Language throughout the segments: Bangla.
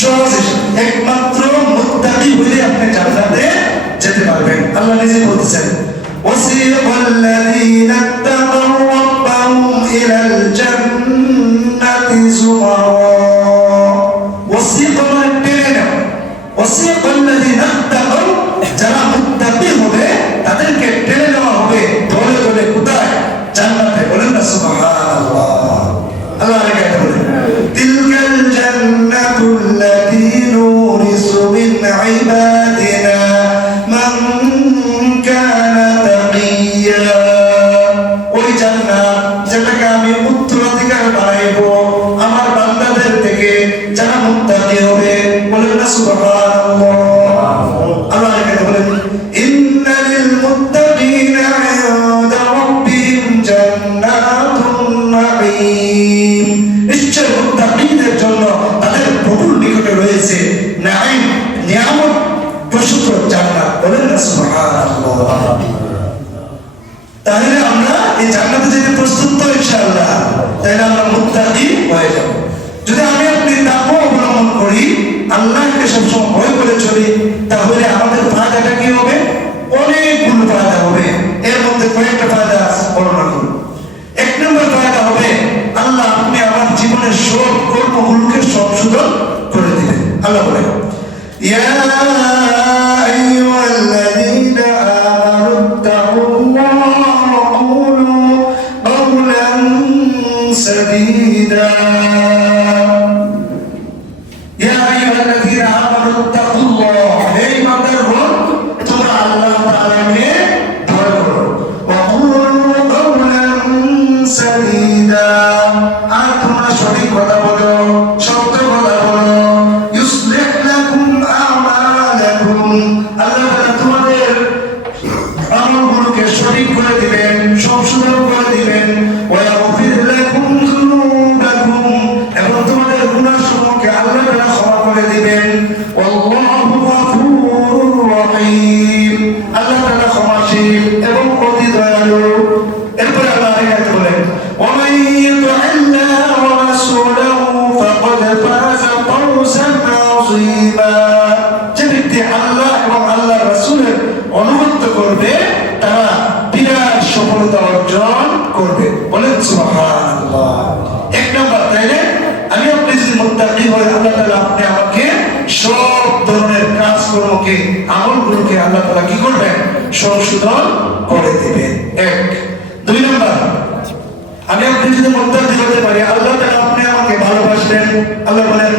সহজ একমাত্র মুত্তাকি হইলে আপনি জান্নাতে যেতে পারবেন আল্লাহ নিজে বলতেছেন وسيق الذين اتقوا ربهم إلى الجنة زمرا وسيق من টেনে وسيق من তাহলে আমরা এই জান্নাতে যেতে প্রস্তুত তো ইনশাআল্লাহ। তাহলে আমরা মুত্তাকি হয়ে যাব। যদি আমি আপনি তাকওয়া অবলম্বন করি, আল্লাহকে সবসময় ভয় করে চলি, তাহলে আমাদের ফায়দাটা কি হবে? অনেকগুলো ফায়দা হবে। এর মধ্যে কয়েকটা ফায়দা বর্ণনা করুন এক নম্বর ফায়দা হবে, আল্লাহ আপনি আমার জীবনের সব কর্মগুলোকে সংশোধন করে দিবেন আল্লাহ বলে ইয়া আইয়ুহাল্লাযীনা سديدا করে দিবেন সংশোধন করে দেবেন এক। দুই নম্বর, আমি আপনি যদি মন্তব্য দিতে পারি। আল্লাহ তাআলা আপনি আমাকে ভালোবাসবেন আল্লাহ বলেন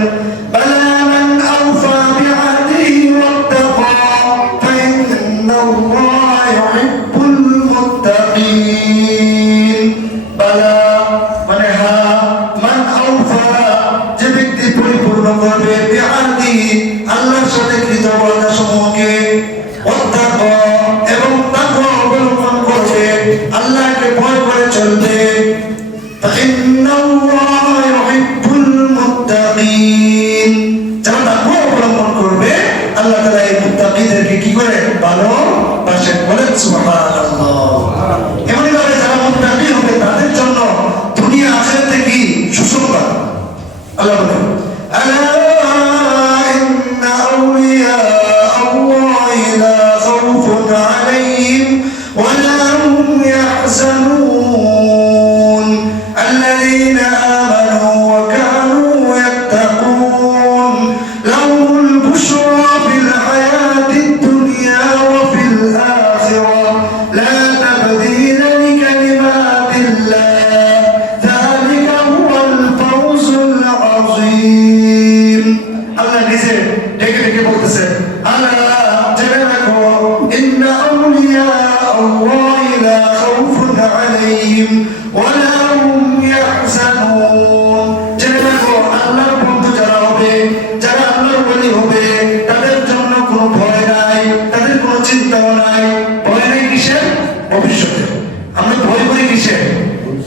কিসের?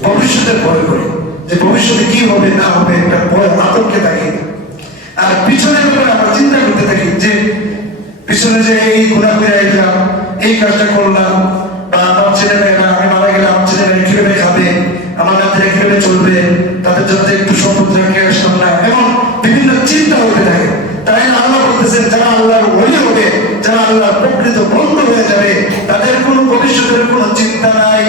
ভবিষ্যতে ভয় করি। যে ভবিষ্যতে কি হবে না হবে একটা ভয় আতঙ্কে থাকি আর পিছনের ব্যাপারে আমরা চিন্তা করতে থাকি যে পিছনে যে এই ঘোরা ফিরে আইলাম এই কাজটা করলাম, বা আমার ছেলে মেয়েরা আমি মারা গেলে আমার ছেলে মেয়ে কীভাবে খাবে, আমার নাতিরা কীভাবে চলবে, তাদের জন্য একটু সম্পদ রেখে আসলাম না এবং বিভিন্ন চিন্তা হতে থাকে। তাই আল্লাহ বলতেছেন, যারা আল্লাহর ওলি হবে, যারা আল্লাহর প্রকৃত বন্ধু হয়ে যাবে, তাদের কোনো ভবিষ্যতের কোনো চিন্তা নাই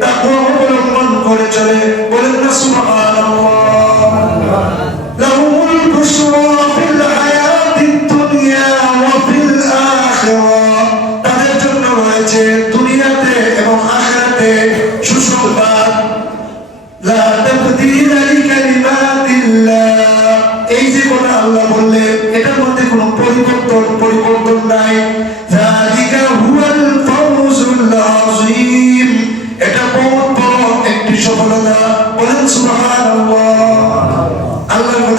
তাকওয়া অবলম্বন করে চলে।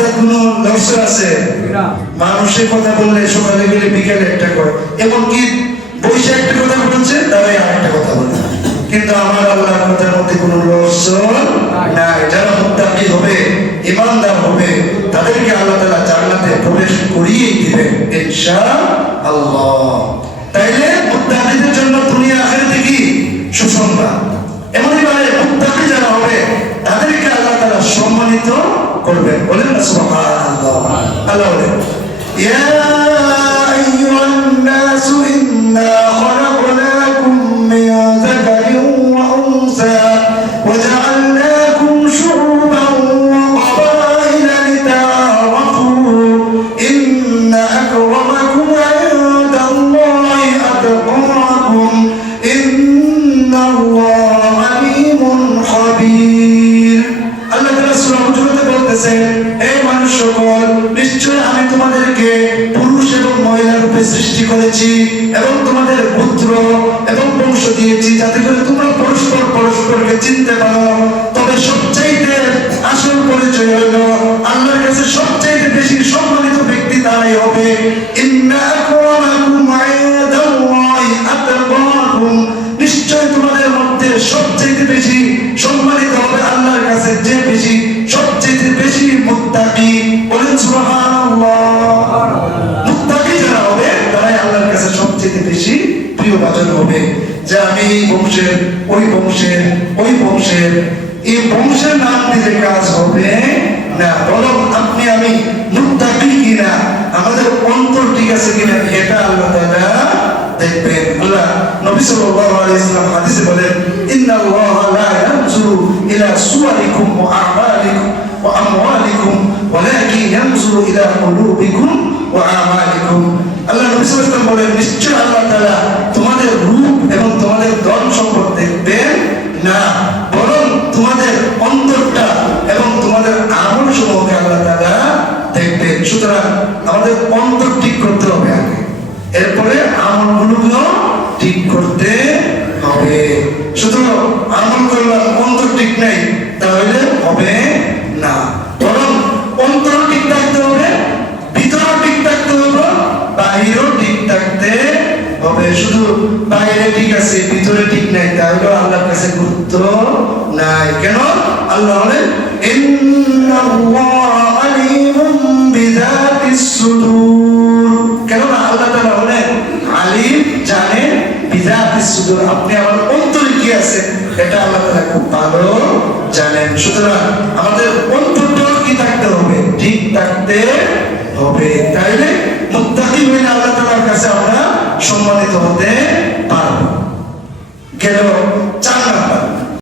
আল্লাহর কোনো লক্ষ্য আছে? মানুষের কথা বললে সকালে গেলে বিকেলে একটা করে। এমনকি বৈশাখ একটা কথা বলছে তারাই আরেকটা কথা বলছে কিন্তু আমার আল্লাহর কথার মধ্যে কোনো রহস্য নাই। যারা মুত্তাকি হবে ইমানদার হবে তাদেরকে আল্লাহ তাআলা জান্নাতে প্রবেশ করিয়েই দিবেন ইনশাআল্লাহ। তাইলে মুত্তাকিদের জন্য দুনিয়া আখিরাতে কি? সুসংবাদ। এমনই ভাবে যারা হবে তাদেরকে আল্লাহ তাআলা সম্মানিত করবেন বলেন না সুবহানাল্লাহ। আল্লাহ বলেন ইয়া যাতে করে তোমরা পরস্পর পরস্পরকে চিনতে পারো। তবে সবচাইতে আসল পরিচয় হইল আল্লাহর কাছে সবচাইতে বেশি সম্মানিত ব্যক্তি তারাই হবে। ইন্না এই বংশের ওই বংশের ওই বংশের এই বংশের নাম দিলে কাজ হবে না। বরং আপনি, আমি মুত্তাকি কিনা, আমাদের অন্তর ঠিক আছে কিনা, এটা আল্লাহ তাআলা আল্লাহ নবী সাল্লাল্লাহু আলাইহি ওয়াসাল্লাম হাদিসে বলেন ইন্নাল্লাহ লা ইয়ানজুরু ইলা সুওয়ারিকুম ওয়া আ'মালিকুম ওয়া আমওয়ালিকুম, ওয়ালাকিন ইয়ানজুরু ইলা কুলুবিকুম ওয়া আমালিকুম। আল্লাহ নবী সাল্লাল্লাহু বলেন, নিশ্চয় আল্লাহ তাআলা তোমাদের রূপ এবং তোমাদের ধন সম্পদ দেখবেন না, বরং তোমাদের অন্তরটা এবং তোমাদের আমল সমূহকে আল্লাহ তাআলা দেখবেন। সুতরাং আমাদের অন্তর ঠিক করতে হবে আগে। এরপরে আমলগুলো ঠিক করতে হবে। শুধু আমল করলাম অন্তর ঠিক নেই, তাহলে হবে না। বরং অন্তর ঠিক থাকতে হবে ভিতর ঠিক থাকতে হবে, বাহিরও ঠিক থাকতে হবে। শুধু বাইরে ঠিক আছে, ভিতরে ঠিক নাই তাহলে আল্লাহর কাছে গুরুত্ব নাই। কেন? আল্লাহ সুদূর। কেননা আল্লাহ হলেন জানে আপনি আমার অন্তরে কি আছে, এটা আল্লাহ তালা খুব ভালো জানেন। সুতরাং আমাদের অন্তরটাও কি থাকতে হবে? ঠিক থাকতে হবে তাইলে মুত্তাকি হইলে আল্লাহ তালার কাছে আমরা সম্মানিত হতে পারব। গেল চার